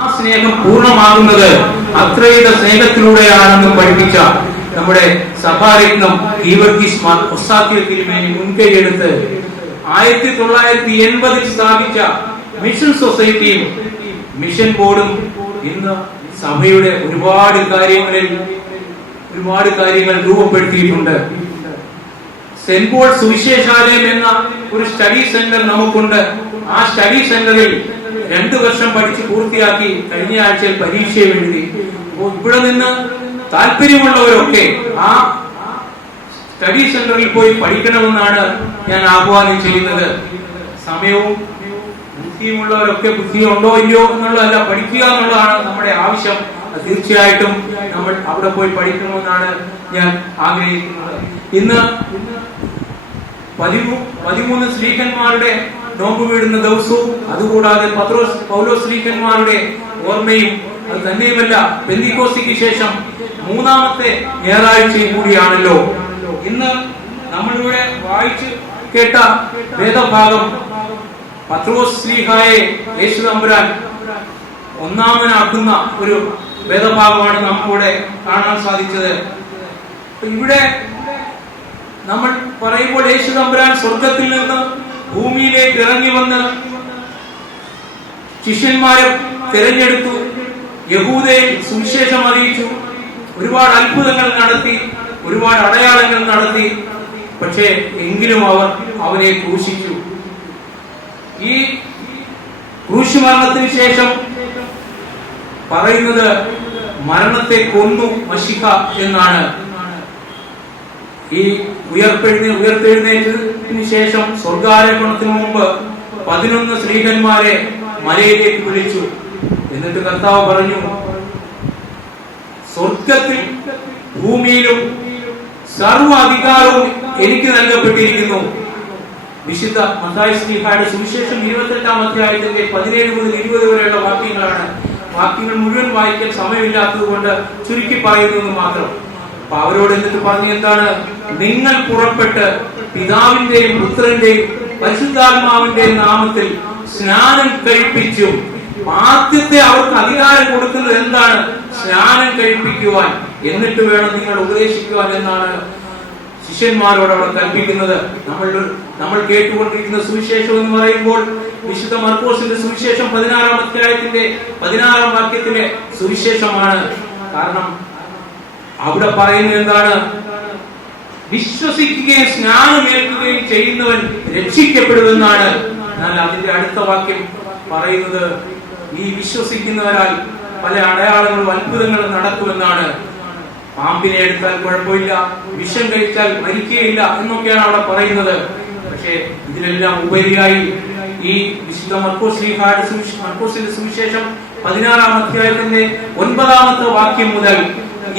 ആ സ്നേഹം പൂർണ്ണമാകുന്നത് അത്രയുടെ സ്നേഹത്തിലൂടെയാണെന്ന് പഠിപ്പിച്ച നമ്മുടെ സഭാരത്നം ഗീവർഗീസ് മാർ ഒസ്താത്യോ തിരുമേനി മുൻകൈയെടുത്ത് 1980 സ്ഥാപിച്ച മിഷൻ സൊസൈറ്റിയും മിഷൻ ബോർഡും ഇന്ന് സഭയുടെ ഒരുപാട് കാര്യങ്ങൾ രൂപപ്പെടുത്തിയിട്ടുണ്ട്. സെന്റ് പോൾ സുവിശേഷാലയം എന്ന ഒരു സ്റ്റഡി സെന്റർ നമുക്കുണ്ട്. ആ സ്റ്റഡി സെന്ററിൽ 2 വർഷം പഠിച്ച് പൂർത്തിയാക്കി കഴിഞ്ഞ ആഴ്ചയിൽ പരീക്ഷ എഴുതി. ഇവിടെ നിന്ന് താല്പര്യമുള്ളവരൊക്കെ ആ സ്റ്റഡി സെന്ററിൽ പോയി പഠിക്കണമെന്നാണ് ഞാൻ ആഹ്വാനം ചെയ്യുന്നത്. സമയവും ബുദ്ധിയുമുള്ളവരൊക്കെ ബുദ്ധിയുണ്ടോ ഇല്ലയോ എന്നുള്ളതല്ല, പഠിക്കുക എന്നുള്ളതാണ് നമ്മുടെ ആവശ്യം. തീർച്ചയായിട്ടും നമ്മൾ അവിടെ പോയി പഠിക്കണമെന്നാണ് ഞാൻ ആഗ്രഹിക്കുന്നത്. ഇന്ന് 13 ശ്രീകന്മാരുടെ നോമ്പ് വീടുന്ന ദിവസവും അതുകൂടാതെ പൗലോസ് ശ്രീകന്മാരുടെ ഓർമ്മയും അത് തന്നെയുമല്ല പെന്തിക്കോസ്തിക്ക് ശേഷം 3ാമത്തെ ഞായറാഴ്ചയും കൂടിയാണല്ലോ. ഇന്ന് നമ്മളിവിടെ വായിച്ച് കേട്ട വേദഭാഗം പത്രോസ് ശ്ലീഹായെ യേശു തമ്പുരാൻ ഒന്നാമനാക്കുന്ന ഒരു വേദഭാഗമാണ് നമുക്കിവിടെ കാണാൻ സാധിച്ചത്. ഇവിടെ നമ്മൾ പറയുമ്പോൾ യേശു തമ്പുരാൻ സ്വർഗത്തിൽ നിന്ന് ഭൂമിയിലേക്ക് ഇറങ്ങി വന്ന് ശിഷ്യന്മാരെ തിരഞ്ഞെടുത്തു, യഹൂദയിൽ സുവിശേഷം അറിയിച്ചു, ഒരുപാട് അത്ഭുതങ്ങൾ നടത്തി, ഒരുപാട് അടയാളങ്ങൾ നടത്തി. പക്ഷേ എങ്കിലും അവർ അവനെ ക്രൂശിച്ചു. ഈ ക്രൂശുമരണത്തിന് ശേഷം പറയുന്നത് മരണത്തെ കൊന്നു മശിഹ എന്നാണ്. ഈ ഉയർത്തെഴുന്നേറ്റത്തിന് ശേഷം സ്വർഗാരോഹണത്തിന് മുമ്പ് 11 ശ്രീകന്മാരെ മലയിലേക്ക് വിളിച്ചു. എന്നിട്ട് കർത്താവ് പറഞ്ഞു, സ്വർഗത്തിൽ ഭൂമിയിലും സർവ്വ അധികാരവും എനിക്ക് നൽകപ്പെട്ടിരിക്കുന്നു. വിശുദ്ധ മത്തായി ശ്ലീഹായുടെ സുവിശേഷം 28-ാം അധ്യായത്തിന്റെ 17 മുതൽ 20 വരെയുള്ള വാക്യങ്ങളാണ്. വാക്യങ്ങൾ മുഴുവൻ വായിക്കാൻ സമയമില്ലാത്തത് കൊണ്ട് ചുരുക്കി പറയുന്നു മാത്രം. അപ്പൊ അവരോട് എന്നിട്ട് പറഞ്ഞ എന്താണ്? നിങ്ങൾ പുറപ്പെട്ട് പിതാവിന്റെയും പുത്രന്റെയും പരിശുദ്ധാത്മാവിന്റെയും നാമത്തിൽ സ്നാനം കഴിപ്പിച്ചു. ആദ്യത്തെ അവർക്ക് അധികാരം കൊടുക്കുന്നത് എന്താണ്? സ്നാനം കഴിപ്പിക്കുവാൻ, എന്നിട്ട് വേണം നിങ്ങൾ ഉപദേശിക്കുവാൻ എന്നാണ് ശിഷ്യന്മാരോട് അവിടെ കൽപ്പിക്കുന്നത്. നമ്മൾ കേട്ടുകൊണ്ടിരിക്കുന്ന സുവിശേഷം എന്ന് പറയുമ്പോൾ വിശുദ്ധ മർക്കോസിന്റെ സുവിശേഷം 16-ാം അധ്യായത്തിന്റെ 16-ാം വാക്യത്തിലെ സുവിശേഷമാണ്. കാരണം അവിടെ പറയുന്നത് എന്താണ്? വിശ്വസിക്കുകയും സ്നാനമേൽക്കുകയും ചെയ്യുന്നവൻ രക്ഷിക്കപ്പെടുമെന്നാണ്. എന്നാൽ അതിന്റെ അടുത്ത വാക്യം പറയുന്നത് ഈ വിശ്വസിക്കുന്നവരാൽ പല അടയാളങ്ങളും അത്ഭുതങ്ങളും നടക്കുമെന്നാണ്. പാമ്പിനെ എടുത്താൽ കുഴപ്പമില്ല, വിഷം കഴിച്ചാൽ മരിക്കുകയില്ല എന്നൊക്കെയാണ് അവിടെ പറയുന്നത്. പക്ഷേ ഇതിനെല്ലാം ഉപരിയായി ഈ വിശുദ്ധ മർക്കോസിന്റെ സുവിശേഷം 16-ാം അധ്യായത്തിന്റെ 9-ാമത്തെ വാക്യം മുതൽ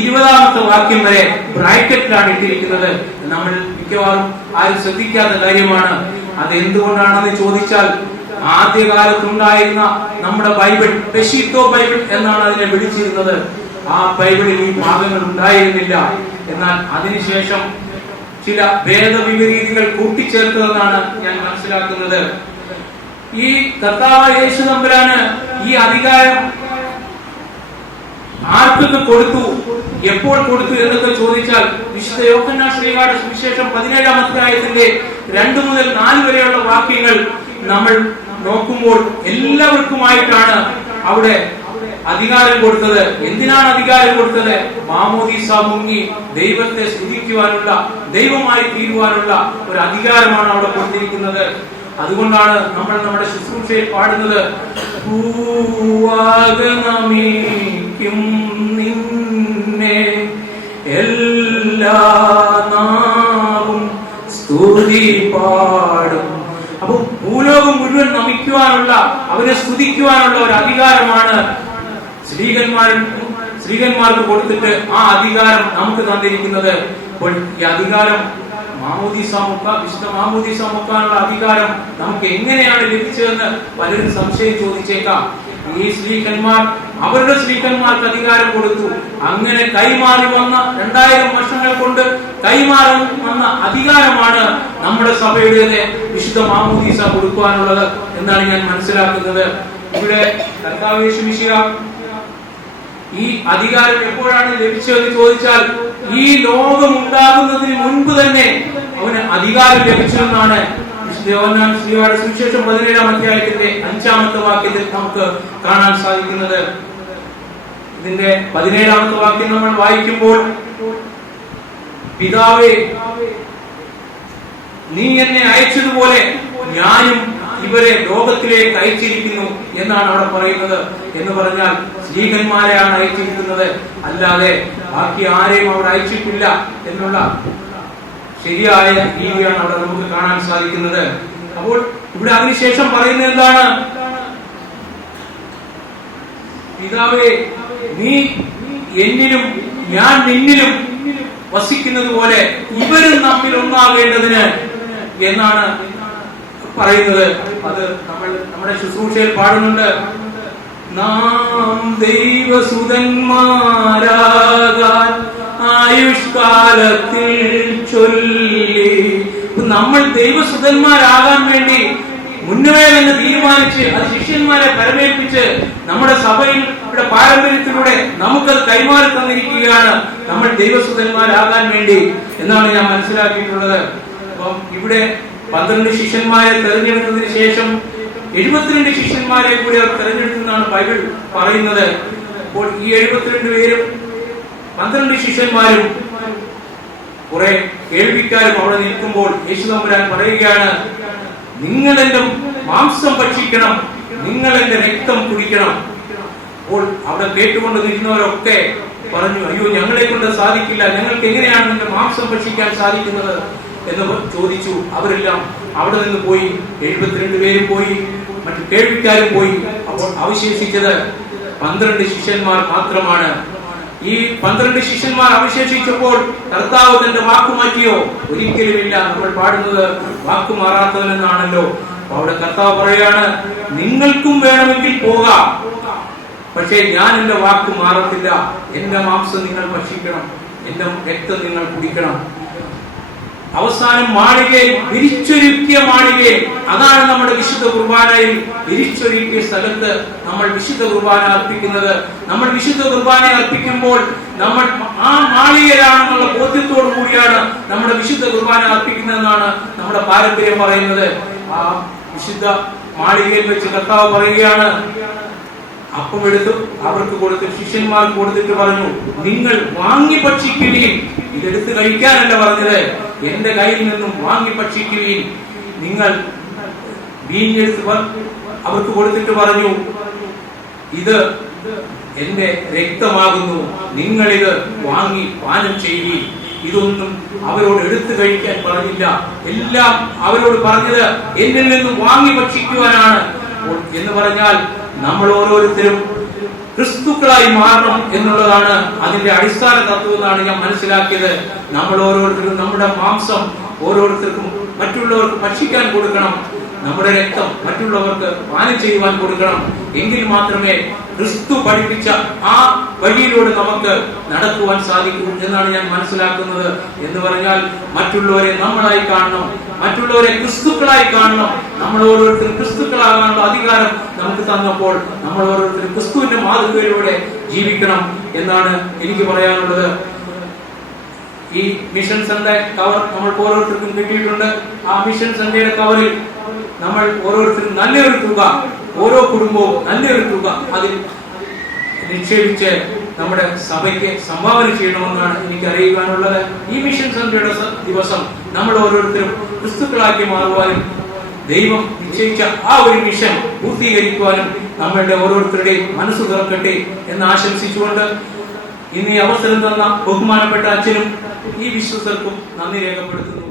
20-ാമത്തെ വാക്യം വരെ ബ്രാക്കറ്റിലാണ് ഇട്ടിരിക്കുന്നത്. നമ്മൾ മിക്കവാറും ആരും ശ്രദ്ധിക്കാത്ത കാര്യമാണ്. അത് എന്തുകൊണ്ടാണെന്ന് ചോദിച്ചാൽ, ആദ്യകാലത്തുണ്ടായിരുന്ന നമ്മുടെ ബൈബിൾ, പെഷിത്തോ ബൈബിൾ എന്നാണ് അതിനെ വിളിച്ചിരുന്നത്. ആ ബൈബിളിൽ ഈ ഭാഗങ്ങൾ ഉണ്ടായിരുന്നില്ല. എന്നാൽ അതിനുശേഷം ചില ഭേദവിപരീതികൾ കൂട്ടിച്ചേർത്തതെന്നാണ് ഞാൻ മനസ്സിലാക്കുന്നത്. ഈ കർത്താവ് യേശു തമ്പുരാന് ഈ അധികാരം ആർക്കൊക്കെ കൊടുത്തു, എപ്പോൾ കൊടുത്തു എന്നൊക്കെ ചോദിച്ചാൽ, വിശുദ്ധ യോഹന്നാൻ ശ്ലീഹായുടെ സുവിശേഷം 17-ാം അധ്യായത്തിന്റെ 2 മുതൽ 4 വരെയുള്ള വാക്യങ്ങൾ നമ്മൾ നോക്കുമ്പോൾ എല്ലാവർക്കുമായിട്ടാണ് അവിടെ അധികാരം കൊടുത്തത്. എന്തിനാണ് അധികാരം കൊടുത്തത്? മാമോദീസ മുങ്ങി ദൈവത്തെ സ്തുതിക്കുവാനുള്ള, ദൈവമായി തീരുവാനുള്ള ഒരു അധികാരമാണ് അവിടെ കൊടുത്തിരിക്കുന്നത്. അതുകൊണ്ടാണ് നമ്മൾ നമ്മുടെ ശുശ്രൂഷയിൽ പാടുന്നത്, പൂവാകനമിക്കും നിന്നെ എല്ലാ നാവും സ്തുതി പാടും. അപ്പൊ ഭൂലോകം മുഴുവൻ നമിക്കുവാനുള്ള, അവരെ സ്തുതിക്കുവാനുള്ള ഒരു അധികാരമാണ് സ്ത്രീകന്മാർക്ക് കൊടുത്തിട്ട് ആ അധികാരം നമുക്ക് തന്നിരിക്കുന്നത്. അപ്പോൾ ഈ അധികാരം വിശുദ്ധ മാമോദീസ മുക്കാനുള്ള അധികാരം നമുക്ക് എങ്ങനെയാണ് ലഭിച്ചതെന്ന് പലരും സംശയം ചോദിച്ചേക്കാം. ഈ സ്ത്രീകന്മാർ അവരുടെ സ്ത്രീകന്മാർക്ക് അധികാരം കൊടുത്തു. അങ്ങനെ കൈമാറി വന്ന 2000 വർഷങ്ങൾ കൊണ്ട് കൈമാറി വന്ന അധികാരമാണ് നമ്മുടെ സഭയുടേത് വിശുദ്ധ മാമോദീസ കൊടുക്കുവാനുള്ളത് എന്നാണ് ഞാൻ മനസ്സിലാക്കുന്നത്. ഇവിടെ കർത്താവ് യേശു മിശിഹ ഈ അധികാരം എപ്പോഴാണ് ലഭിച്ചതെന്ന് ചോദിച്ചാൽ ഈ ലോകം ഉണ്ടാകുന്നതിന് മുൻപ് തന്നെ അവന് അധികാരം ലഭിച്ചതെന്നാണ് യോഹന്നാൻ ശ്ലീഹയുടെ സുവിശേഷം 17-ാം അധ്യായത്തിന്റെ 5-ാമത്തെ വാക്യത്തിൽ നമുക്ക് കാണാൻ സാധിക്കുന്നത്. ഇതിന്റെ 17-ാമത്തെ വാക്യം നമ്മൾ വായിക്കുമ്പോൾ, പിതാവേ, നീ എന്നെ അയച്ചതുപോലെ ഞാനും ഇവരെ ലോകത്തിലേക്ക് അയച്ചിരിക്കുന്നു എന്നാണ് അവിടെ പറയുന്നത്. എന്ന് പറഞ്ഞാൽ സ്ത്രീകന്മാരെയാണ് അയച്ചിരിക്കുന്നത്, അല്ലാതെ ബാക്കി ആരെയും അവിടെ അയച്ചിട്ടില്ല എന്നുള്ള ശരിയായ രീതിയാണ് അവിടെ നമുക്ക് കാണാൻ സാധിക്കുന്നത്. അപ്പോൾ ഇവിടെ അതിനുശേഷം പറയുന്നത് എന്താണ്? പിതാവേ, നീ എന്നിലും ഞാൻ നിന്നിലും വസിക്കുന്നത് പോലെ ഇവരും നമ്മിൽ ഒന്നാകേണ്ടതിന് എന്നാണ് പറയുന്നത്. അത് നമ്മൾ നമ്മുടെ ശുശ്രൂഷയിൽ പാടുന്നുണ്ട്. നാം ദൈവസുതന്മാരാകാൻ ആയുഷ്കാലത്തിൽ ചൊല്ലി. നമ്മൾ ദൈവസുതന്മാരാകാൻ വേണ്ടി മുന്നമേ തന്നെ തീരുമാനിച്ച് അത് ശിഷ്യന്മാരെ പരമേൽപ്പിച്ച് നമ്മുടെ സഭയുടെ പാരമ്പര്യത്തിലൂടെ നമുക്കത് കൈമാറി തന്നിരിക്കുകയാണ്. നമ്മൾ ദൈവസുതന്മാരാകാൻ വേണ്ടി എന്നാണ് ഞാൻ മനസ്സിലാക്കിയിട്ടുള്ളത്. അപ്പം ഇവിടെ 12 ശിഷ്യന്മാരെ തെരഞ്ഞെടുത്തതിന് ശേഷം 72 ശിഷ്യന്മാരെ കൂടി അവർ തെരഞ്ഞെടുത്തെന്നാണ് ബൈബിൾ പറയുന്നത്. അപ്പോൾ ഈ 72 പേരും 12 ശിഷ്യന്മാരും കുറെ കേൾവിക്കാരും അവിടെ നിൽക്കുമ്പോൾ യേശു തമ്പുരാൻ പറയുകയാണ്, നിങ്ങൾ എന്റെ മാംസം ഭക്ഷിക്കണം, നിങ്ങൾ എന്റെ രക്തം കുടിക്കണം. അപ്പോൾ അവിടെ കേട്ടുകൊണ്ട് നിൽക്കുന്നവരൊക്കെ പറഞ്ഞു, അയ്യോ, ഞങ്ങളെ കൊണ്ട് സാധിക്കില്ല, ഞങ്ങൾക്ക് എങ്ങനെയാണ് നിന്റെ മാംസം ഭക്ഷിക്കാൻ സാധിക്കുന്നത് എന്ന് ചോദിച്ചു. അവരെല്ലാം അവിടെ നിന്ന് പോയി. 72 പേരും പോയി, മറ്റു കേൾവിക്കാരും പോയി. അപ്പോൾ അവശേഷിച്ചത് 12 ശിഷ്യന്മാർ മാത്രമാണ്. ഈ 12 ശിഷ്യന്മാർ അവശേഷിച്ചപ്പോൾ കർത്താവ് തന്റെ വാക്ക് മാറ്റിയോ? ഒരിക്കലുമില്ല. നമ്മൾ പാടുന്നത് വാക്ക് മാറാത്തവനെന്നാണല്ലോ. അവിടെ കർത്താവ് പറയാണ്, നിങ്ങൾക്കും വേണമെങ്കിൽ പോകാം, പക്ഷേ ഞാൻ എന്റെ വാക്ക് മാറത്തില്ല. എന്റെ മാംസം നിങ്ങൾ ഭക്ഷിക്കണം, എന്റെ രക്തം നിങ്ങൾ കുടിക്കണം. അവസാനം മാളികയിൽ, വിരിച്ചൊരുക്കിയ മാളികയിൽ, അതാണ് നമ്മുടെ വിശുദ്ധ കുർബാനയിൽ വിരിച്ചൊരുക്കിയ സ്ഥലത്ത് നമ്മൾ വിശുദ്ധ കുർബാന അർപ്പിക്കുന്നത്. നമ്മൾ വിശുദ്ധ കുർബാന അർപ്പിക്കുമ്പോൾ നമ്മൾ ആ മാളികയിലാണെന്നുള്ള ബോധ്യത്തോടു കൂടിയാണ് നമ്മുടെ വിശുദ്ധ കുർബാന അർപ്പിക്കുന്നതെന്നാണ് നമ്മുടെ പാരമ്പര്യം പറയുന്നത്. ആ വിശുദ്ധ മാളികയിൽ വെച്ച് കർത്താവ് പറയുകയാണ്, അപ്പം എടുത്തു അവർക്ക് കൊടുത്ത് ശിഷ്യന്മാർക്ക് കൊടുത്തിട്ട് പറഞ്ഞു, നിങ്ങൾ വാങ്ങി ഭക്ഷിക്കുകയും, ഇതെടുത്ത് കഴിക്കാനല്ല പറഞ്ഞത്, എന്റെ കയ്യിൽ നിന്നും വാങ്ങി ഭക്ഷിക്കുകയും. നിങ്ങൾ വീഞ്ഞെടുത്ത് അവർക്ക് കൊടുത്തിട്ട് പറഞ്ഞു, ഇത് എന്റെ രക്തമാകുന്നു, നിങ്ങൾ ഇത് വാങ്ങി പാനം ചെയ്യുകയും. ഇതൊന്നും അവരോട് എടുത്തു കഴിക്കാൻ പറഞ്ഞില്ല. എല്ലാം അവരോട് പറഞ്ഞത് എന്നിൽ നിന്നും വാങ്ങി ഭക്ഷിക്കുവാനാണ്. എന്ന് പറഞ്ഞാൽ നമ്മൾ ഓരോരുത്തരും ക്രിസ്തുക്കളായി മാറണം എന്നുള്ളതാണ് അതിന്റെ അടിസ്ഥാന തത്വം എന്നാണ് ഞാൻ മനസ്സിലാക്കിയത്. നമ്മൾ ഓരോരുത്തരും നമ്മുടെ മാംസം ഓരോരുത്തർക്കും മറ്റുള്ളവർക്ക് ഭക്ഷിക്കാൻ കൊടുക്കണം, നമ്മുടെ രക്തം മറ്റുള്ളവർക്ക് പാനം ചെയ്യുവാൻ കൊടുക്കണം. എങ്കിൽ മാത്രമേ ക്രിസ്തു പഠിപ്പിച്ച ആ വഴിയിലൂടെ നമുക്ക് നടക്കുവാൻ സാധിക്കൂ എന്നാണ് ഞാൻ മനസ്സിലാക്കുന്നത്. എന്ന് പറഞ്ഞാൽ മറ്റുള്ളവരെ നമ്മളായി കാണണം, മറ്റുള്ളവരെ ക്രിസ്തുക്കളായി കാണണം. നമ്മൾ ഓരോരുത്തരും ക്രിസ്തുക്കളാകാനുള്ള അധികാരം നമുക്ക് തന്നപ്പോൾ നമ്മൾ ഓരോരുത്തരും ക്രിസ്തുവിന്റെ മാതൃകയിലൂടെ ജീവിക്കണം എന്നാണ് എനിക്ക് പറയാനുള്ളത്. ഈ മിഷൻ സൺഡേ കവർ നമ്മൾക്ക് ഓരോരുത്തർക്കും കിട്ടിയിട്ടുണ്ട്. ആ മിഷൻ സൺഡേയുടെ കവറിൽ നമ്മൾ ഓരോരുത്തരും നല്ലൊരു തുക, ഓരോ കുടുംബവും നല്ലൊരു തുക അതിൽ നിക്ഷേപിച്ച് നമ്മുടെ സഭയ്ക്ക് സംഭാവന ചെയ്യണമെന്നാണ് എനിക്ക് അറിയുവാനുള്ളത്. ഈ മിഷൻ സൺഡേയുടെ ദിവസം നമ്മൾ ഓരോരുത്തരും ക്രിസ്തുക്കളാക്കി മാറുവാനും ദൈവം നിശ്ചയിച്ച ആ ഒരു മിഷൻ പൂർത്തീകരിക്കുവാനും നമ്മളുടെ ഓരോരുത്തരുടെയും മനസ്സ് തുറക്കട്ടെ എന്ന് ആശംസിച്ചുകൊണ്ട് ഇന്ന് ഈ അവസരം തന്ന ബഹുമാനപ്പെട്ട അച്ഛനും ഈ വിശ്വസ്തർക്കും നന്ദി രേഖപ്പെടുത്തുന്നു.